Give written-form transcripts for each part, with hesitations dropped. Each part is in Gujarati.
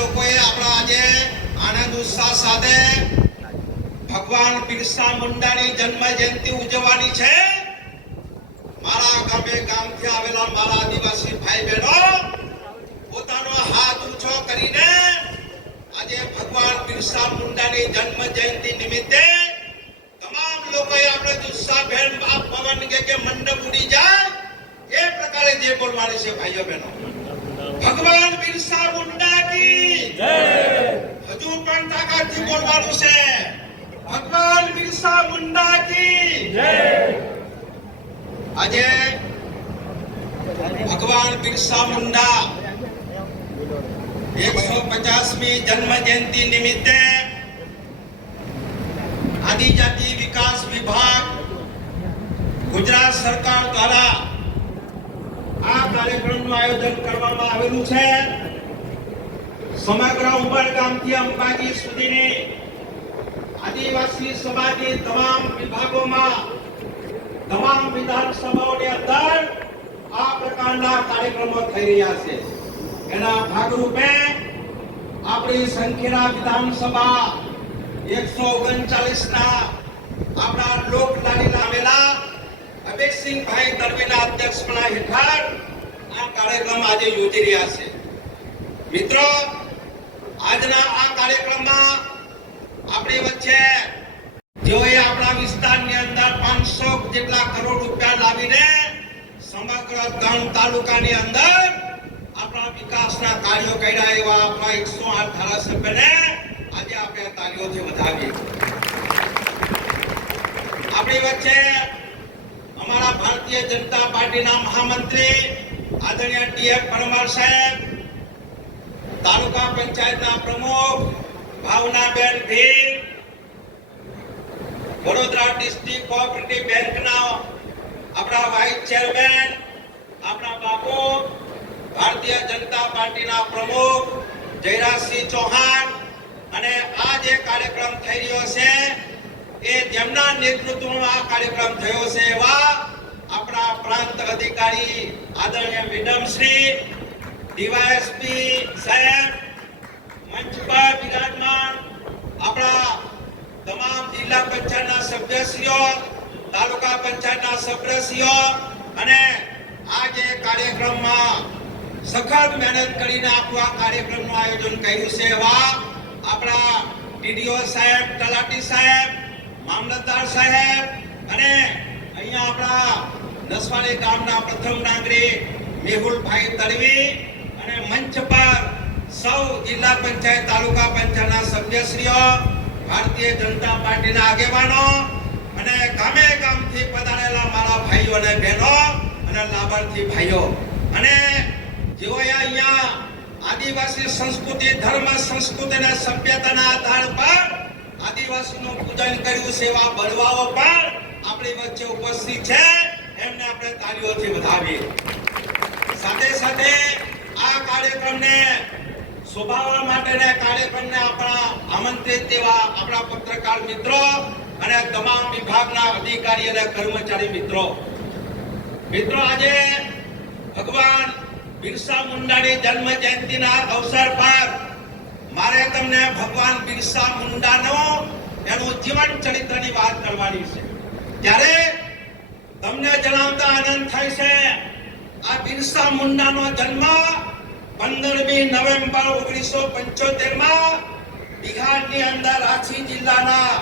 લોકોએ આપણા આજે આનંદ ઉત્સાહ સાથે ભગવાન બિરસા મુંડાની જન્મ જયંતિ ઉજવવાની છે। મારા ગામથી આવેલા મારા આદિવાસી ભાઈ બહેનો પોતાનો હાથ ઊંચો કરીને આજે ભગવાન બિરસા મુંડાની જન્મ જયંતિ નિમિત્તે તમામ લોકોએ આપણે ઉત્સાહભેર બાપ પવન કે મંડપ ઉડી જાય એ પ્રકારે જે બોલવાની છે ભાઈઓ બહેનો। ભગવાન બિરસા મુંડા કી જય। હજુ પણ તાકાતથી બોલવાનું છે ભગવાન બિરસા મુંડા કી જય। આજે ભગવાન બિરસા મુંડા 150મી જન્મ જયંતિ નિમિત્તે આદિજાતિ વિકાસ વિભાગ ગુજરાત સરકાર દ્વારા આ કાર્યક્રમનું આયોજન કરવામાં આવેલું છે। સમગ્ર ઉમરગામથી અંબાજી સુધીની આદિવાસી સમાજની તમામ વિભાગોમાં તમામ વિધાનસભાઓની અંદર આ પ્રકારના કાર્યક્રમો થઈ રહ્યા છે। એના ભાગરૂપે આપણી સંખેડા વિધાનસભા 139 ના આપણા લોકલાડી આવેલા અભયસિંહભાઈ દરવીના અધ્યક્ષપણા હેઠળ આ કાર્યક્રમ આજે યોજી રહ્યા છે। મિત્રો, આજના આ કાર્યક્રમમાં આપણી વચ્ચે જેઓએ આપણા વિસ્તારની અંદર 500 જેટલા કરોડ રૂપિયા લાવીને સમગ્ર ગામ તાલુકાની અંદર આપણા વિકાસના કાર્યો કર્યા એવા આપણા 108 ધારાસભ્યને આજે આપણે તાળીઓથી વધાવીએ। આપણી વચ્ચે અમારા ભારતીય જનતા પાર્ટીના મહામંત્રી આદરણીય ટીએફ પરમાર સાહેબ, તાલુકા પંચાયતના પ્રમુખ ભાવનાબેન ભીલ, વડોદરા ડિસ્ટ્રિક્ટ કોઓપરેટિવ બેંકના આપણા વાઇસ ચેરમેન આપણા બાપુ, ભારતીય જનતા પાર્ટીના પ્રમુખ જયરાજસિંહ ચૌહાણ અને આ જે કાર્યક્રમ થઈ રહ્યો છે એ જેમના નેતૃત્વમાં આ કાર્યક્રમ થયો છે એવા આપણા પ્રાંત અધિકારી આદરણીય મેડમ શ્રી ડીવાયએસપી સાહેબ, મંચ પર બિરાજમાન આપણા તમામ જિલ્લા પંચાયતના સભ્યશ્રીઓ, તાલુકા પંચાયતના સભ્યશ્રીઓ અને આ જે કાર્યક્રમમાં સખત મહેનત કરીને આપણું આ કાર્યક્રમનું આયોજન કર્યું છે એવા આપણા ડીડીઓ સાહેબ, તલાટી સાહેબ, મામલતદાર સાહેબ અને અહીંયા આપણા નસવાડી ગામના પ્રથમ નાગરિક મેહુલભાઈ તડવી અને મંચ પર સૌ જિલ્લા પંચાયત, તાલુકા પંચાયતના સભ્યશ્રીઓ, ભારતીય જનતા પાર્ટીના આગેવાનો અને ગામે ગામથી પધારેલા મારા ભાઈઓ અને બહેનો અને લાભાર્થી ભાઈઓ અને જેઓએ અહીંયા આદિવાસી સંસ્કૃતિ, ધર્મ, સંસ્કૃતિ અને સભ્યતાના આધાર પર આદિવાસીનું પૂજન કર્યું છે એવા બળવાઓ પણ આપણી વચ્ચે ઉપસ્થિત છે, એમને આપણે તાળીઓથી વધાવીએ। સાથે સાથે આ કાર્યક્રમને શોભાવવા માટેના કાર્યક્રમને આપણા આમંત્રિત એવા આપણા પત્રકાર મિત્રો અને તમામ વિભાગના અધિકારી અને કર્મચારી મિત્રો, આજે ભગવાન બિરસા મુંડાની જન્મ જયંતિના અવસર પર મારે તમને ભગવાન બિરસા મુંડાનો એનું જીવન ચરિત્રની વાત કરવાની છે। ત્યારે તમને જણાવતા આનંદ થાય છે આ બિરસા મુંડાનો જન્મ 15મી નવેમ્બર 1975 બિહારની અંદર રાંચી જિલ્લાના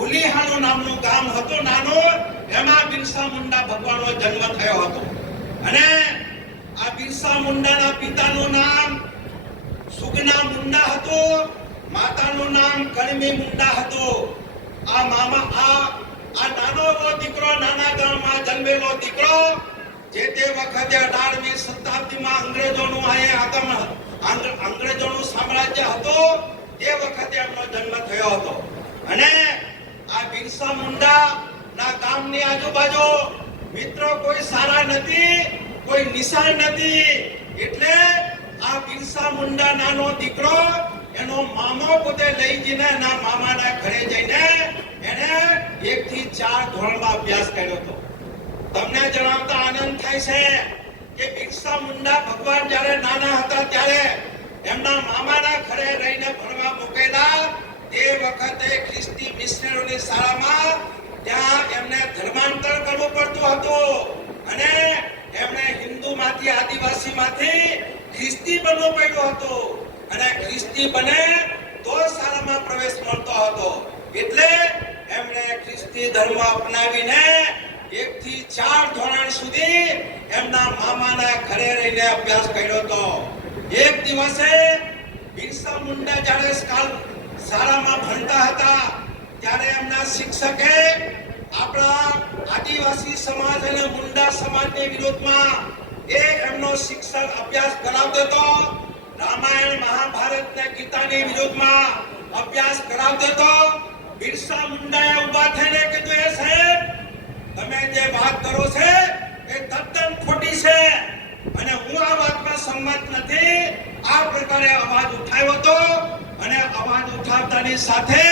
ઉલીહાનું નામનું ગામ હતું નાનું, એમાં બિરસા મુંડા ભગવાનનો જન્મ થયો હતો અને આ બિરસા મુંડાના પિતાનું નામ સુગના મુંડા હતું, માતાનું નામ કણમી મુંડા હતું। આ નાનો દીકરો, નાના ગામમાં જન્મેલો દીકરો જે તે વખતે 18મી શતાબ્દીમાં અંગ્રેજોનું સામ્રાજ્ય હતું તે વખતે એમનો જન્મ થયો હતો અને આ બિરસા મુંડા ના ગામની આજુબાજુ મિત્રો કોઈ સારા નથી, કોઈ નિશાન નથી, એટલે આ બિરસા મુંડા નાનો દીકરો એનો મામો પોતે લઈ જઈને એના મામાના ઘરે જઈને એને 1 થી 4 ધોરણમાં અભ્યાસ કર્યો હતો। તમને જણાવતા આનંદ થાય છે કે બિરસા મુંડા ભગવાન જ્યારે નાના હતા ત્યારે એમના મામાના ઘરે રહીને ભણવા મૂકેલા તે વખતે ખ્રિસ્તી મિશનરીઓની શાળામાં ત્યાં એમને ધર્માંતર કરવું પડતું હતું અને એમણે હિન્દુમાંથી આદિવાસીમાંથી ખ્રિસ્તી બનવું પડ્યું હતું અને ખ્રિસ્તી બને તો શાળામાં પ્રવેશ મળતો હતો એટલે એમણે ખ્રિસ્તી ધર્મ અપનાવીને 1 થી 4 ધોરણ સુધી એમના મામાના ઘરે રહીને અભ્યાસ કર્યો હતો. એક દિવસે બિરસા મુંડા જ્યારે શાળામાં ભણતા હતા ત્યારે એમના શિક્ષકે આપણા આદિવાસી સમાજ અને મુંડા સમાજની વિરોધમાં એમનો શિક્ષક અભ્યાસ કરાવતો હતો. રામાયણ મહાભારત ને ગીતાની વિરોધમાં અભ્યાસ કરાવતો હતો. બિરસા મુંડાએ ઊભા થઈને કીધું, એ સાહેબ તમે જે વાત કરો છે એ તદ્દન ખોટી છે અને હું આ વાતમાં સંમત નથી. આ પ્રકારે અવાજ ઉઠાવ્યો હતો અને અવાજ ઉઠાવતાની સાથે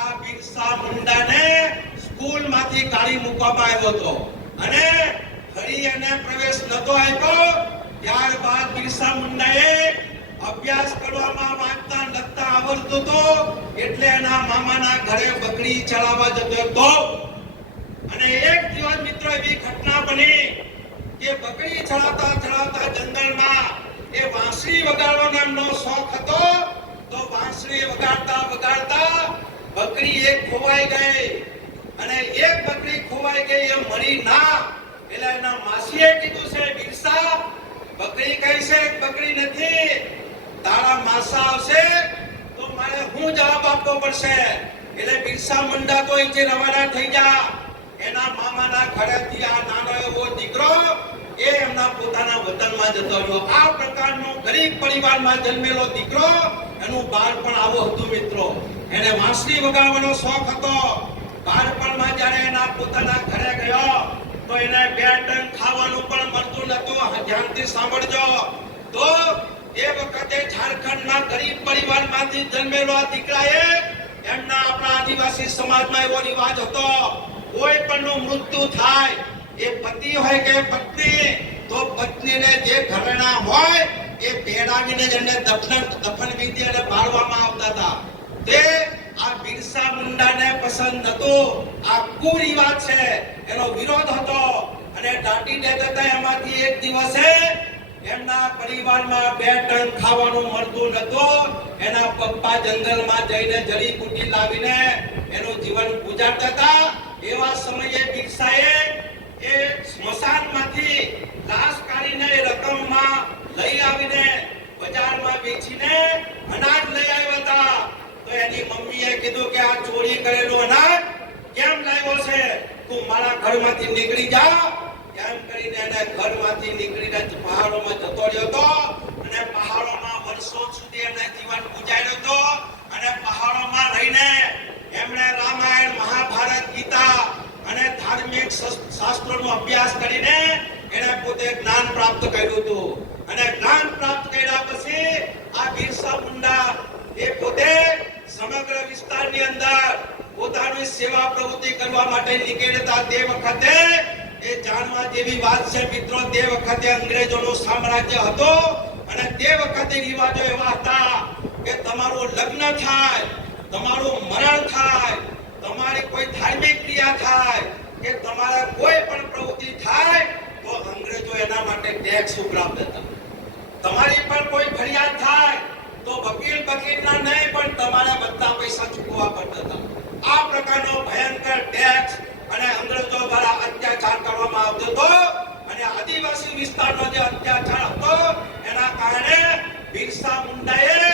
આ બિરસા મુંડાને સ્કૂલમાંથી કાઢી મૂકવામાં આવ્યો હતો અને ફરી એને પ્રવેશ નતો આપ્યો. ત્યારબાદ બિરસા મુંડાએ અભ્યાસ કરવામાં વાંચતા લખતા આવડતું હતું એટલે એના મામાના ઘરે બકરી ચરાવવા જતો હતો અને એક દિવસ મિત્રો એવી ઘટના બની કે બકરી ચરાવતા જંગલમાં એ વાંસળી વગાડવાનો એમનો શોખ હતો. તો વાંસળી વગાડતા બકરી એક ખોવાઈ ગઈ અને એક બકરી ખોવાઈ ગઈ એ મળી ના. એટલે એના માસીએ કીધું છે, બિરસા બકરી કઈ છે? બકરી નથી. તારા માસા આવશે તો મારે હું જવાબ આપવો પડશે. એટલે બિરસા મુંડા તો અહીંથી રવાના થઈ ગયા. એના મામાના ઘરેથી આ નાનો એવો દીકરો એ એમના પોતાના વતનમાં જતો રહ્યો. આ પ્રકારનો ગરીબ પરિવારમાં જન્મેલો દીકરો, એનું બાળપણ આવું હતું મિત્રો. એને વાંસળી વગાડવાનો શોખ હતો. બાળપણમાં જ્યારે એના પોતાના ઘરે ગયો તો એને 2 ટન ખાવાનું પણ મળતું નતું. ધ્યાનથી સાંભળજો. તો એ વખતે ઝારખંડના ગરીબ પરિવારમાંથી જન્મેલો આ દીકરાએ એમના આપણા આદિવાસી સમાજમાં એવો રિવાજ હતો, કોઈ પણનું મૃત્યુ થાય એ પતિ હોય કે પત્ની તો પત્નીને જે ઘરેણા હોય એ પહેરાવીને જ એને દફન વિધિ અને બાળવામાં આવતા હતા. તે આ બિરસા મુંડાને પસંદ નતો. આ કુરિવાજ છે, એનો વિરોધ હતો અને દાટી દેતા હતા. એમાંથી એક દિવસે એમના પરિવારમાં 2 ટન ખાવાનું મળતું નતું. એના પપ્પા જંગલમાં જઈને જડીબુટી લાવીને એનું જીવન ગુજારતા હતા. એવા સમયે બિરસાએ એ સ્મશાનમાંથી લાશ કાઢીને રકમમાં લઈ આવીને બજારમાં વેચીને અનાજ લઈ આવ્યા હતા. તો એની મમ્મીએ કીધું કે આ ચોરી કરેલું અનાજ કેમ લાવ્યો છે? તું મારા ઘરમાંથી નીકળી જા. એમ કરીને એને ઘરમાંથી નીકળીને પહાડોમાં જતો રહ્યો હતો અને પહાડોમાં વર્ષો સુધી એને જીવન ગુજાર્યો હતો અને પહાડોમાં રહીને એમણે રામાયણ મહાભારત ગીતા અને ધાર્મિક શાસ્ત્રોનો અભ્યાસ કરીને એને પોતે જ્ઞાન પ્રાપ્ત કર્યું હતું અને જ્ઞાન પ્રાપ્ત કર્યા પછી આ બિરસા મુંડા એ પોતે સમગ્ર વિસ્તારની અંદર પોતાની સેવા પ્રવૃત્તિ કરવા માટે નીકળ્યા. તે વખતે એ જાણવા જેવી વાત છે મિત્રો, તે વખતે અંગ્રેજોનું સામ્રાજ્ય હતો અને તે વખતે રિવાજો એવા હતા કે તમારું લગ્ન થાય, તમારું મરણ થાય, તમારી કોઈ ધાર્મિક ક્રિયા થાય કે તમારે કોઈ પણ પ્રવૃત્તિ થાય તો અંગ્રેજો એના માટે ટેક્સ ઉઘરાવતા હતા. તમારી પર કોઈ ફરિયાદ થાય તો વકીલના નહીં પણ તમારે બધા પૈસા ચૂકવવા પડતા હતા. આ પ્રકારનો ભયંકર ટેક્સ અને અંગ્રેજો દ્વારા અત્યાચાર કરવામાં આવતો હતો અને આદિવાસી વિસ્તારનો જે અત્યાચાર હતો એના કારણે બિરસા મુંડાએ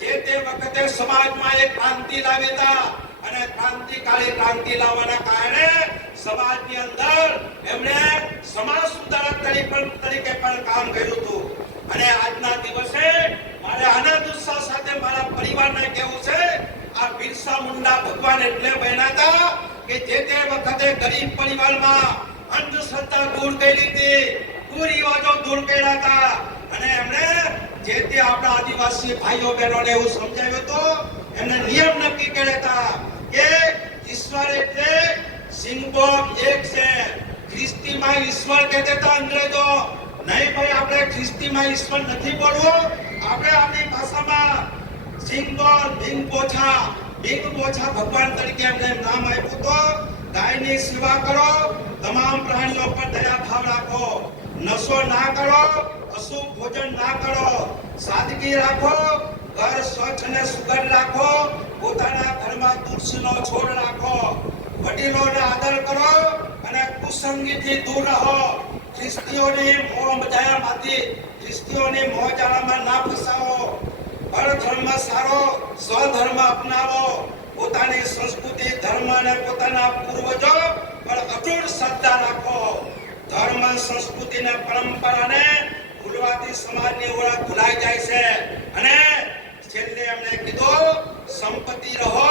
જે તે વખતે સમાજમાં એક ક્રાંતિ લાવી હતા અને ક્રાંતિકારી ક્રાંતિ લાવવાના કારણે સમાજની અંદર એમણે સમાજ સુધારક તરીકે પણ કામ કર્યું હતું. અને આજના દિવસે મારે આનંદ ઉત્સાહ સાથે મારા પરિવારને કહેવું છે, આ બિરસા મુંડા ભગવાન એટલે બન્યા હતા કે જે તે વખતે ગરીબ પરિવારમાં અંધશ્રદ્ધા દૂર કરી હતી, કુરિવાજો દૂર કર્યા હતા અને એમણે જે તે આપણા આદિવાસી ભાઈઓ બહેનોને એવું સમજાવ્યું હતું. એમને નિયમ નક્કી કર્યા હતા કે ઈશ્વર એટલે સિંગબોગ એક છે. ખ્રિસ્તીમાં ઈશ્વર કહેતા હતા અંગ્રેજો. નહીં ભાઈ, આપણે ખ્રિસ્તીમાં ઈશ્વર નથી બોલવું, આપણે આપણી ભાષામાં સિંગોર ભીંગ પોછા ભગવાન તરીકે એમને નામ આપ્યું તો ગાયની સેવા કરો, તમામ પ્રાણીઓ પર દયા ભાવ રાખો, નશો ના કરો, અશુભ ભોજન ના કરો, સાદગી રાખો, ઘર સ્વચ્છ અને સુગંધ રાખો, પોતાના ઘરમાં તુલસીનો છોડ રાખો, વડીલોને આદર કરો અને કુસંગીથી દૂર રહો. ખ્રિસ્તીઓની મોહજાળામાં ના ફસાવો. પરધર્મ સારો, સ્વધર્મ અપનાવો. પોતાની સંસ્કૃતિ, ધર્મ અને પોતાના પૂર્વજો પર અટૂટ શ્રદ્ધા રાખો. ધર્મ, સંસ્કૃતિ અને પરંપરાને ભૂલવાથી સમાજની ઓળખ ભૂલાઈ જાય છે. અને છેલ્લે એમણે કીધું, સંપત્તિ રહો,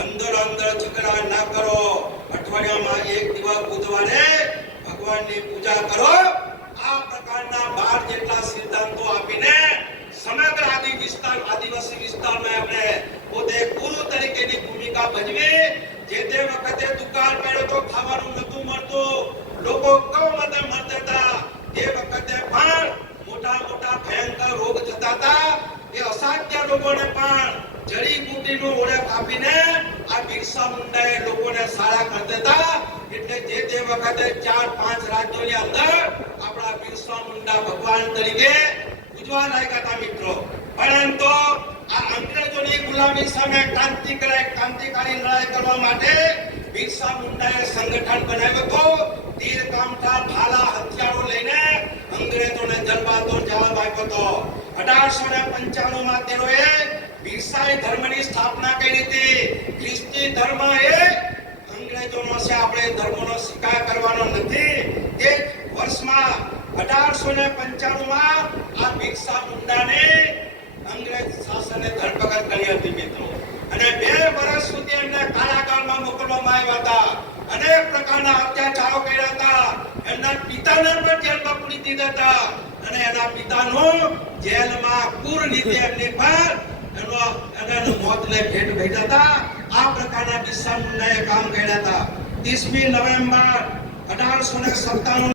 અંદર ઝઘડા ના કરો. અઠવાડિયામાં એક દિવસ બુધવારે ભગવાનની પૂજા કરો. આ પ્રકારના 12 જેટલા સિદ્ધાંતો આપીને સમગ્ર આદિવાસી વિસ્તારમાં એમણે પોતે ગુરુ તરીકેની ભૂમિકા ભજવી. જે તે વખતે દુકાળ પડ્યો તો ખાવાનું નતું મળતું, લોકો કમતે મરતા હતા. તે વખતે પણ મોટા ભયંકર રોગ થતા હતા. એ અસાધ્ય લોકોને પણ જડીબુટીનું ઓળખ આપીને આ બિરસા મુંડાએ લોકોને સારા કરતા હતા. એટલે જે તે વખતે 4-5 રાજ્યોની અંદર આપણા બિરસા મુંડા ભગવાન તરીકે પૂજવા લાગ્યા હતા મિત્રો. પરંતુ આ અંગ્રેજોની ગુલામી સામે ક્રાંતિકારી લડાઈ કરવા માટે બિરસા મુંડાએ સંગઠન બનાવ્યું હતું. તીર કામઠા ભાલા હથિયારો લઈને અંગ્રેજોને જલબાતોડ જવાબ આપ્યો હતો. 1895 માં તેઓએ બિરસાઈ ધર્મની સ્થાપના કરી હતી. ખ્રિસ્તી ધર્મ એ અંગ્રેજોનો છે, આપણે ધર્મનો સ્વીકાર કરવાનો નથી. તે વર્ષમાં 1895 માં આ બિરસા મુંડાને અંગ્રેજ શાસને ધરપકડ કરી હતી મિત્રો. અને 2 વર્ષ સુધી એમને કારાગારમાં મોકલવામાં આવ્યા હતા. અનેક પ્રકારના અત્યાચારો કર્યા હતા. એમના પિતાને પણ જેલમાં પૂરી દીધા હતા. અને એના પિતાનું જેલમાં પૂર લીધે એમની પર મોતને ભેટ બેઠા હતા. આ પ્રકારના બિરસા મુંડાએ કામ કર્યા હતા. 30મી નવેમ્બર 1897